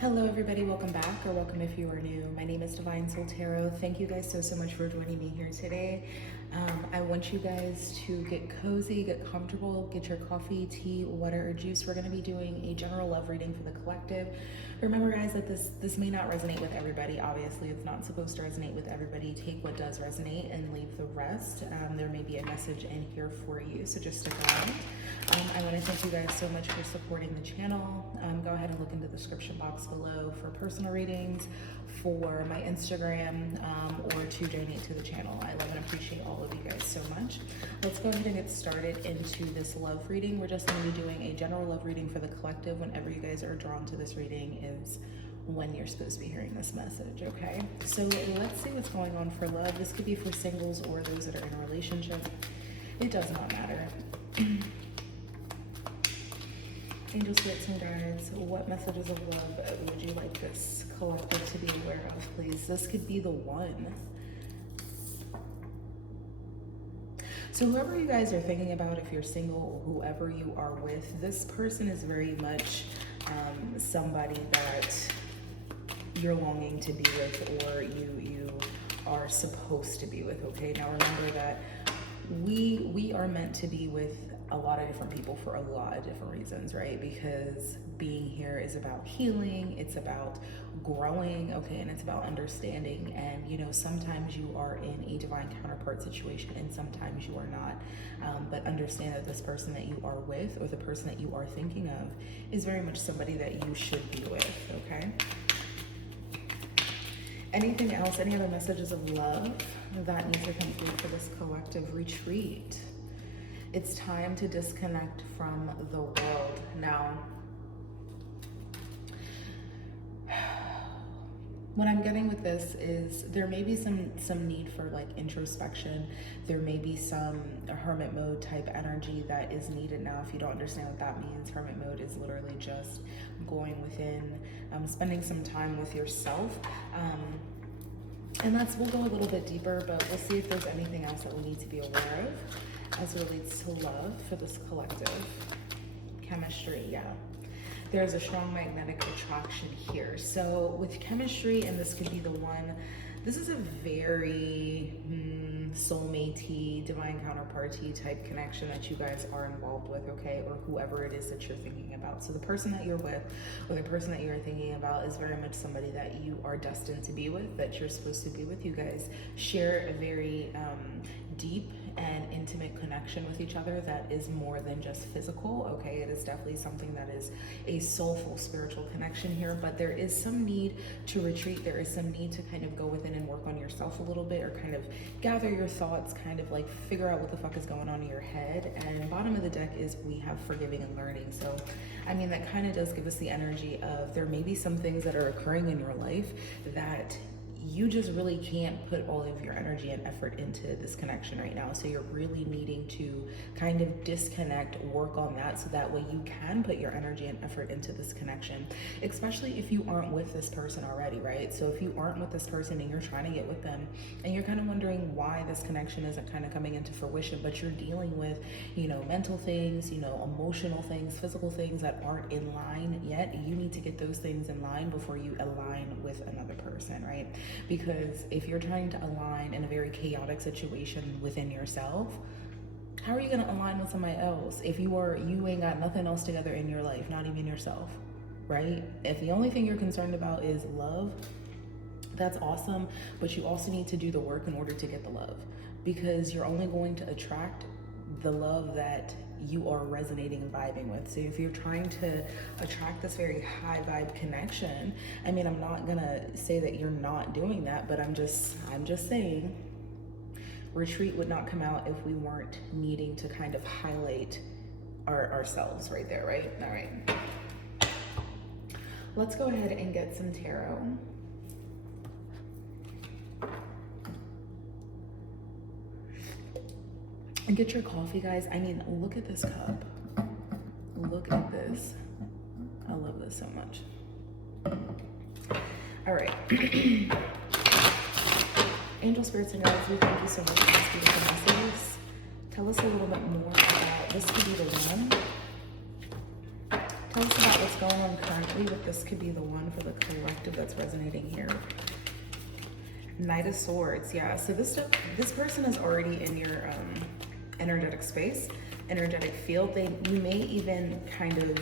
Hello everybody, welcome back, or welcome if you are new. My name is DivineSoulTarott. Thank you guys so much for joining me here today. I want you guys to get cozy, get comfortable, get your coffee, tea, water, or juice. We're going to be doing a general love reading for the collective. Remember guys that this may not resonate with everybody. Obviously, it's not supposed to resonate with everybody. Take what does resonate and leave the rest. There may be a message in here for you, so just stick around. I want to thank you guys so much for supporting the channel. Go ahead and look in the description box below for personal readings, for my Instagram, or to donate to the channel. I love and appreciate all of you guys so much. Let's go ahead and get started into this love reading. We're just going to be doing a general love reading for the collective. Whenever you guys are drawn to this reading is when you're supposed to be hearing this message, okay? So let's see what's going on for love. This could be for singles or those that are in a relationship. It does not matter. Angel, spirits, and guides, what messages of love would you like this collective to be aware of, please? This could be the one. So whoever you guys are thinking about, if you're single or whoever you are with, this person is very much somebody that you're longing to be with, or you are supposed to be with, okay? Now remember that we are meant to be with a lot of different people for a lot of different reasons, right? Because being here is about healing, it's about growing, okay, and it's about understanding. And you know, sometimes you are in a divine counterpart situation and sometimes you are not, but understand that this person that you are with, or the person that you are thinking of, is very much somebody that you should be with, okay? Anything else, any other messages of love that need to come through for this collective retreat? It's time to disconnect from the world. Now, what I'm getting with this is there may be some need for like introspection. There may be some hermit mode type energy that is needed now. If you don't understand what that means, hermit mode is literally just going within, spending some time with yourself. And we'll go a little bit deeper, but we'll see if there's anything else that we need to be aware of as it relates to love for this collective. Chemistry, yeah. There's a strong magnetic attraction here. So with chemistry, and this could be the one, this is a very soulmate-y, divine counterparty type connection that you guys are involved with, okay? Or whoever it is that you're thinking about. So the person that you're with, or the person that you're thinking about, is very much somebody that you are destined to be with, that you're supposed to be with. You guys share a very deep and intimate connection with each other that is more than just physical, okay? It is definitely something that is a soulful spiritual connection here, but there is some need to retreat. There is some need to kind of go within and work on yourself a little bit, or kind of gather your thoughts, kind of like figure out what the fuck is going on in your head. And bottom of the deck is we have forgiving and learning. So I mean, that kind of does give us the energy of there may be some things that are occurring in your life that you just really can't put all of your energy and effort into this connection right now. So you're really needing to kind of disconnect, work on that, so that way you can put your energy and effort into this connection, especially if you aren't with this person already, right? So if you aren't with this person and you're trying to get with them and you're kind of wondering why this connection isn't kind of coming into fruition, but you're dealing with, you know, mental things, you know, emotional things, physical things that aren't in line yet, you need to get those things in line before you align with another person, right? Because if you're trying to align in a very chaotic situation within yourself, how are you going to align with somebody else if you ain't got nothing else together in your life, not even yourself, right? If the only thing you're concerned about is love, that's awesome, but you also need to do the work in order to get the love, because you're only going to attract the love that you are resonating and vibing with. So if you're trying to attract this very high vibe connection, I mean, I'm not gonna say that you're not doing that, but I'm just saying retreat would not come out if we weren't needing to kind of highlight ourselves right there, right? All right, let's go ahead and get some tarot. And get your coffee, guys. I mean, look at this cup. Look at this. I love this so much. All right. Angel, spirits, and guides, we thank you so much for these beautiful messages. Tell us a little bit more about, this could be the one. Tell us about what's going on currently with this. Could be the one for the collective that's resonating here. Knight of Swords. Yeah, so this person is already in your energetic space, energetic field. You may even kind of,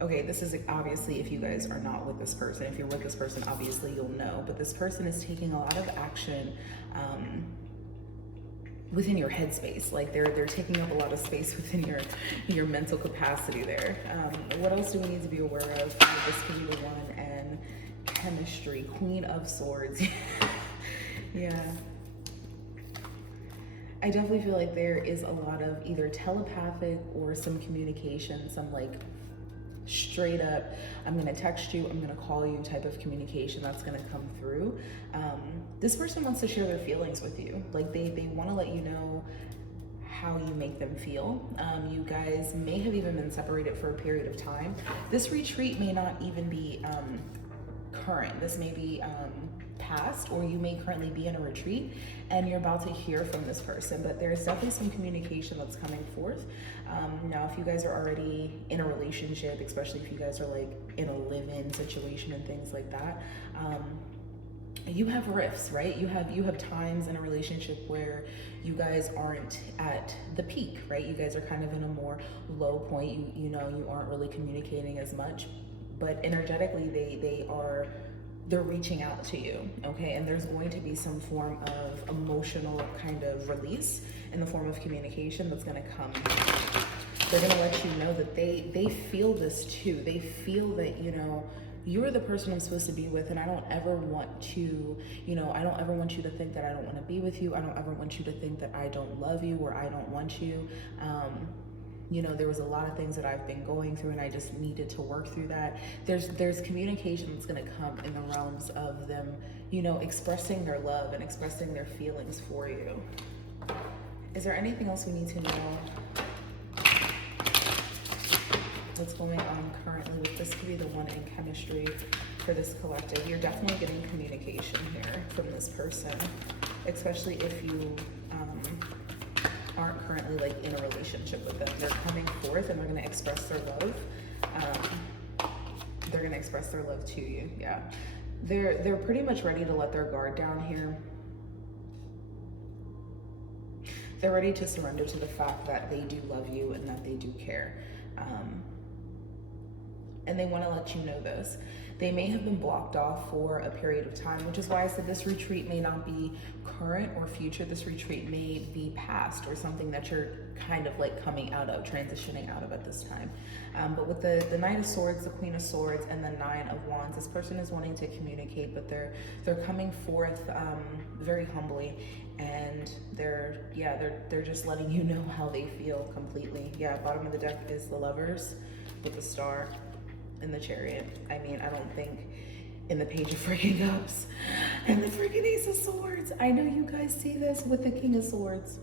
okay, this is obviously if you guys are not with this person. If you're with this person, obviously you'll know, but this person is taking a lot of action within your headspace. Like they're taking up a lot of space within your mental capacity there. What else do we need to be aware of? This could be the one, and chemistry, Queen of Swords. Yeah. I definitely feel like there is a lot of either telepathic or some communication, some like straight up, I'm gonna text you, I'm gonna call you type of communication that's gonna come through. This person wants to share their feelings with you. Like they wanna let you know how you make them feel. You guys may have even been separated for a period of time. This retreat may not even be current. This may be past, or you may currently be in a retreat and you're about to hear from this person, but there's definitely some communication that's coming forth. Now, if you guys are already in a relationship, especially if you guys are like in a live-in situation and things like that, you have rifts, right? You have times in a relationship where you guys aren't at the peak, right? You guys are kind of in a more low point. You know, you aren't really communicating as much, but energetically they're reaching out to you, okay? And there's going to be some form of emotional kind of release in the form of communication that's gonna come. They're gonna let you know that they feel this too. They feel that, you know, you're the person I'm supposed to be with, and I don't ever want to, you know, I don't ever want you to think that I don't want to be with you. I don't ever want you to think that I don't love you or I don't want you. You know, there was a lot of things that I've been going through and I just needed to work through that. There's communication that's gonna come in the realms of them, you know, expressing their love and expressing their feelings for you. Is there anything else we need to know? What's going on currently with this? Could be the one in chemistry for this collective. You're definitely getting communication here from this person, especially if you aren't currently like in a relationship with them. They're coming forth and they're going to express their love. They're going to express their love to you. Yeah, they're pretty much ready to let their guard down here. They're ready to surrender to the fact that they do love you and that they do care. And they want to let you know this. They may have been blocked off for a period of time, which is why I said this retreat may not be current or future. This retreat may be past or something that you're kind of like coming out of, transitioning out of at this time. But with the Knight of Swords, the Queen of Swords, and the Nine of Wands, this person is wanting to communicate, but they're coming forth very humbly, and they're just letting you know how they feel completely. Yeah, bottom of the deck is the Lovers with the Star and the Chariot. I mean, I don't think in the Page of freaking Cups and the freaking Ace of Swords. I know you guys see this with the King of Swords.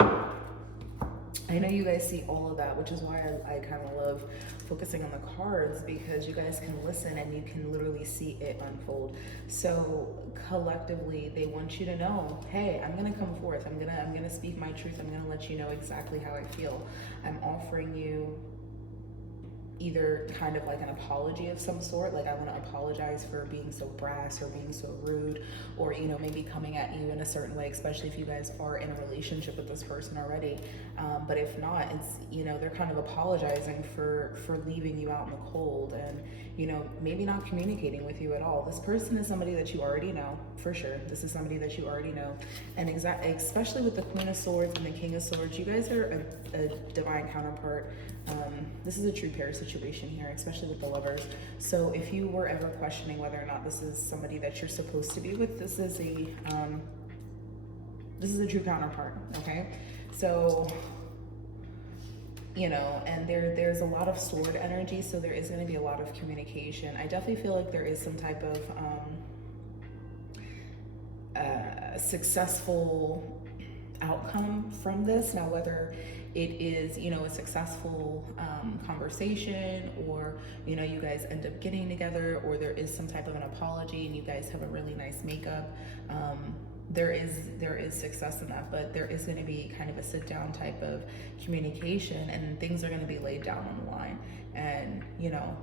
I know you guys see all of that, which is why I kind of love focusing on the cards, because you guys can listen and you can literally see it unfold. So collectively, they want you to know, hey, I'm gonna come forth. I'm gonna speak my truth. I'm gonna let you know exactly how I feel. I'm offering you either kind of like an apology of some sort, like I want to apologize for being so brass or being so rude, or, you know, maybe coming at you in a certain way, especially if you guys are in a relationship with this person already. But if not, it's, you know, they're kind of apologizing for leaving you out in the cold and, you know, maybe not communicating with you at all. This person is somebody that you already know, for sure. This is somebody that you already know. And especially with the Queen of Swords and the King of Swords, you guys are a divine counterpart. This is a true pair situation here, especially with the Lovers. So if you were ever questioning whether or not this is somebody that you're supposed to be with, this is a true counterpart, okay? So, you know, and there's a lot of sword energy, so there is going to be a lot of communication. I definitely feel like there is some type of successful outcome from this. Now, whether it is, you know, a successful conversation, or, you know, you guys end up getting together, or there is some type of an apology and you guys have a really nice makeup. there is success in that, but there is going to be kind of a sit down type of communication, and things are going to be laid down on the line. And you know,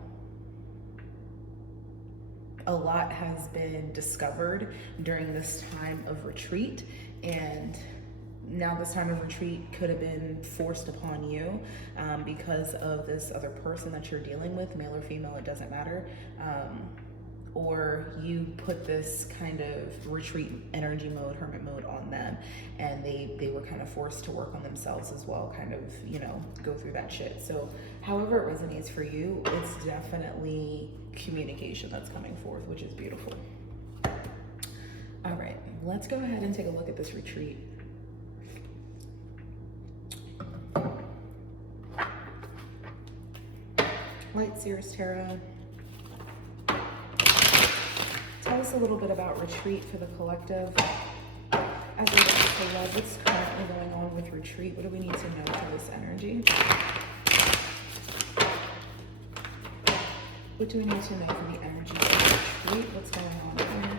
a lot has been discovered during this time of retreat, and now this time of retreat could have been forced upon you because of this other person that you're dealing with, male or female, it doesn't matter. Or you put this kind of retreat energy mode, hermit mode on them, and they were kind of forced to work on themselves as well, kind of, you know, go through that shit. So however it resonates for you, it's definitely communication that's coming forth, which is beautiful. All right, let's go ahead and take a look at this retreat. Light Seers Tarot. Tell us a little bit about retreat for the collective. As it relates to love, what's currently going on with retreat? What do we need to know for this energy? What do we need to know for the energy of retreat? What's going on here?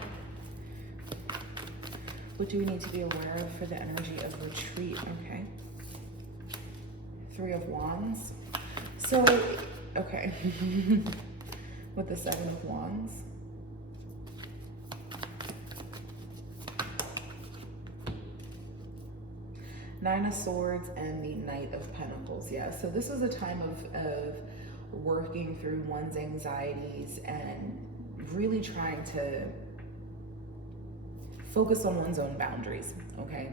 What do we need to be aware of for the energy of retreat? Okay. 3 of Wands. So, okay. With the 7 of Wands. Nine of Swords and the Knight of Pentacles. Yeah, so this was a time of working through one's anxieties and really trying to focus on one's own boundaries, okay?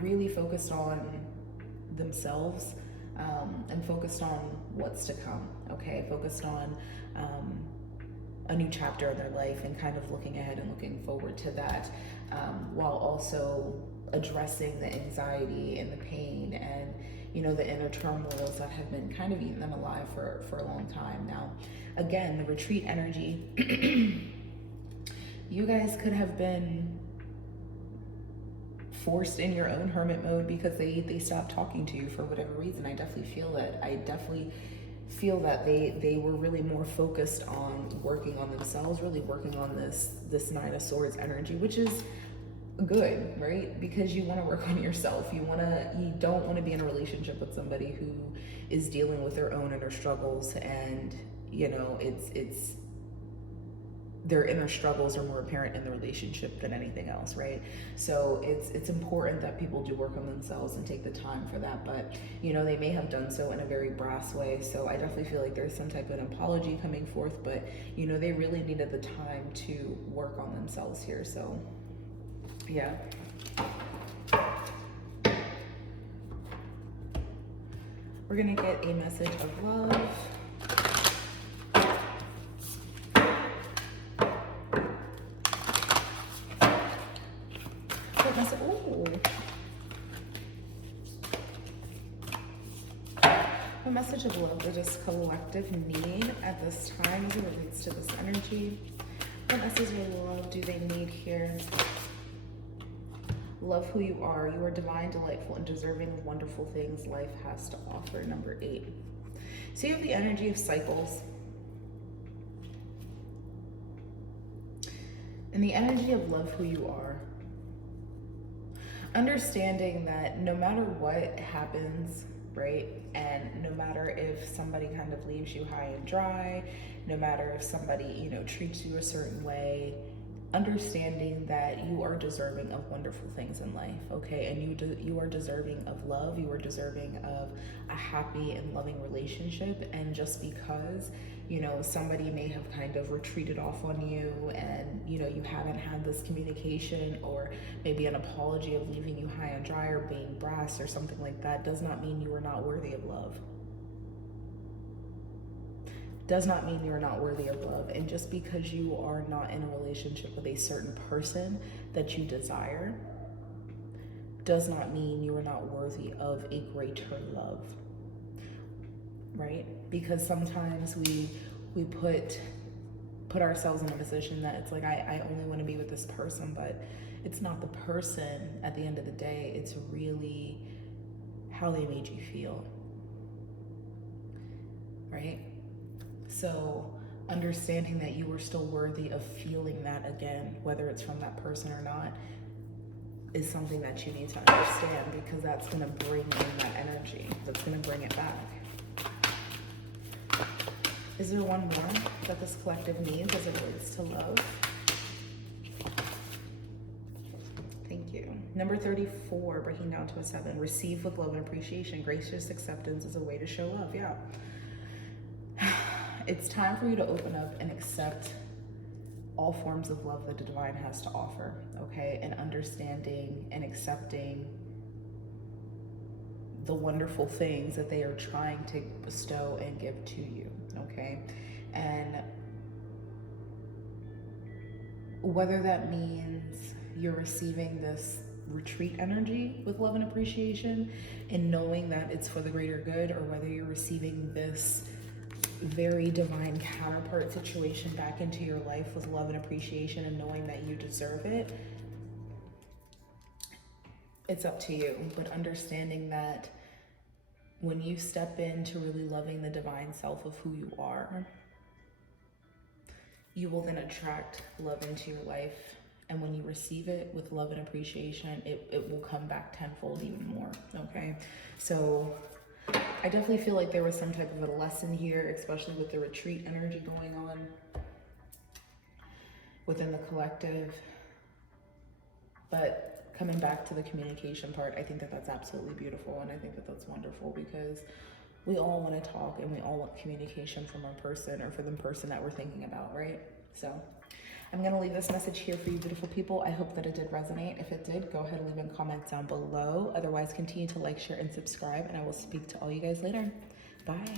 Really focused on themselves and focused on what's to come, okay? Focused on a new chapter in their life and kind of looking ahead and looking forward to that, while also addressing the anxiety and the pain and, you know, the inner turmoils that have been kind of eating them alive for a long time now. Again, the retreat energy, you guys could have been forced in your own hermit mode because they stopped talking to you for whatever reason. I definitely feel that. I definitely feel that they were really more focused on working on themselves, really working on this Nine of Swords energy, which is good, right? Because you want to work on yourself. You don't want to be in a relationship with somebody who is dealing with their own inner struggles, and you know, it's their inner struggles are more apparent in the relationship than anything else, right? So it's important that people do work on themselves and take the time for that. But you know, they may have done so in a very brass way. So I definitely feel like there's some type of an apology coming forth, but you know, they really needed the time to work on themselves here. So yeah. We're gonna get a message of love. What message? Ooh. What message of love does this collective need at this time as it relates to this energy? What message of love do they need here? Love who you are. You are divine, delightful, and deserving of wonderful things life has to offer. Number 8. So you have the energy of cycles. And the energy of love who you are. Understanding that no matter what happens, right? And no matter if somebody kind of leaves you high and dry, no matter if somebody, you know, treats you a certain way, understanding that you are deserving of wonderful things in life, okay? And you are deserving of love. You are deserving of a happy and loving relationship. And just because, you know, somebody may have kind of retreated off on you and, you know, you haven't had this communication or maybe an apology of leaving you high and dry or being brass or something like that, does not mean you are not worthy of love. Does not mean you're not worthy of love. And just because you are not in a relationship with a certain person that you desire does not mean you are not worthy of a greater love, right? Because sometimes we put ourselves in a position that it's like, I only want to be with this person, but it's not the person at the end of the day. It's really how they made you feel, right? So understanding that you are still worthy of feeling that again, whether it's from that person or not, is something that you need to understand, because that's going to bring in that energy. That's going to bring it back. Is there one more that this collective needs as it relates to love? Thank you. Number 34, breaking down to a 7. Receive with love and appreciation. Gracious acceptance is a way to show love. Yeah. It's time for you to open up and accept all forms of love that the divine has to offer, okay? And understanding and accepting the wonderful things that they are trying to bestow and give to you, okay? And whether that means you're receiving this retreat energy with love and appreciation and knowing that it's for the greater good, or whether you're receiving this very divine counterpart situation back into your life with love and appreciation and knowing that you deserve it, it's up to you. But understanding that when you step into really loving the divine self of who you are, you will then attract love into your life. And when you receive it with love and appreciation, it will come back tenfold even more, okay? So I definitely feel like there was some type of a lesson here, especially with the retreat energy going on within the collective. But coming back to the communication part, I think that that's absolutely beautiful, and I think that that's wonderful, because we all want to talk and we all want communication from our person, or for the person that we're thinking about, right? So I'm going to leave this message here for you beautiful people. I hope that it did resonate. If it did, go ahead and leave a comment down below. Otherwise, continue to like, share, and subscribe, and I will speak to all you guys later. Bye.